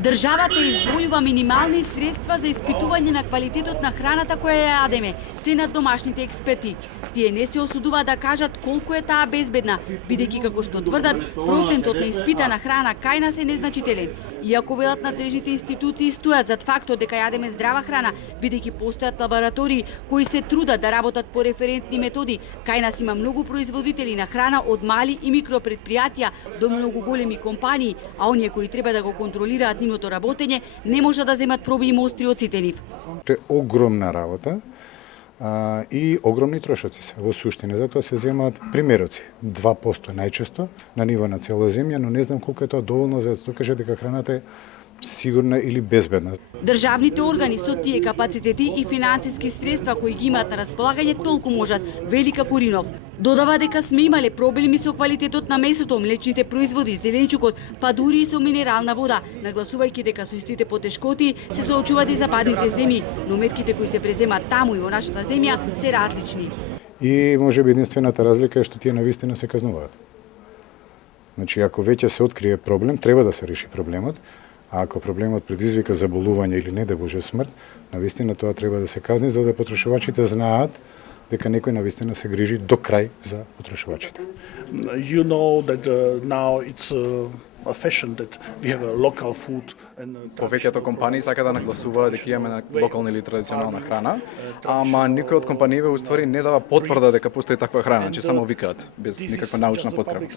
Државата издвојува минимални средства за испитување на квалитетот на храната која ја јадеме, ценат домашните експерти. Тие не се осудуваат да кажат колку е таа безбедна, бидејќи како што тврдат, процентот на испитана храна кај нас е незначителен. Иако велат надежните институции стојат зад фактот дека јадеме здрава храна, бидејќи постојат лаборатории кои се трудат да работат по референтни методи, кај нас има многу производители на храна од мали и микропредпријатија до многу големи компании, а оние кои треба да го контролираат нивното работење не можат да земат проби и мостри од сите нив. Тоа е огромна работа и огромни трошоци се. Во суштина, затоа се земаат примероци. 2% најчесто на ниво на цела земја, но не знам колку е тоа доволно за да се докаже дека храната е сигурна или безбедна. Државните органи со тие капацитети и финансиски средства кои ги имаат на располагање толку можат, вели Капуринов. Додава дека сме имале проблеми со квалитетот на месото, млечните производи, зеленчукот, па дури и со минерална вода, нагласувајќи дека со истите потешкоти се соочуваат и западните земји, но мерките кои се преземат таму и во нашата земја се различни. И можеби единствената разлика е што тие навистина се казнуваат. Значи, ако веќе се открие проблем, треба да се реши проблемот. А ако проблемот предизвика заболување или не да Боже смрт, навистина тоа треба да се казни за да потрошувачите знаат дека некој навистина се грижи до крај за потрошувачите. You know that now it's a fashion that we have a local food and Повеќето компании сака да нагласуваат дека имаме локална или традиционална храна, ама никој од компаниите уствари не дава потврда дека постои таква храна, значи само викаат без никаква научна поткрепа.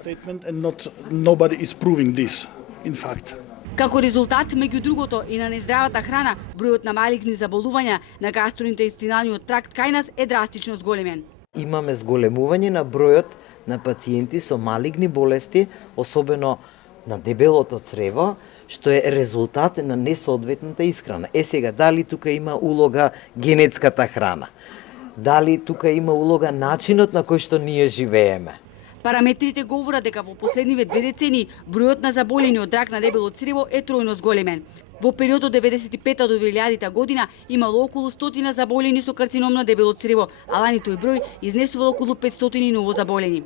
Nobody is proving this in fact. Како резултат, меѓу другото и на нездравата храна, бројот на малигни заболувања на гастроинтестиналниот тракт кај нас е драстично зголемен. Имаме зголемување на бројот на пациенти со малигни болести, особено на дебелото црево, што е резултат на несоодветната исхрана. Сега, дали тука има улога генетската храна? Дали тука има улога начинот на кој што ние живееме? Параметрите говорат дека во последниве 2 децении бројот на заболени од рак на дебело црево е тројно зголемен. Во период од 95 до 2000 година имало околу 100 заболени со карцином на дебело црево, а лани тој број изнесувал околу 500 ново заболени.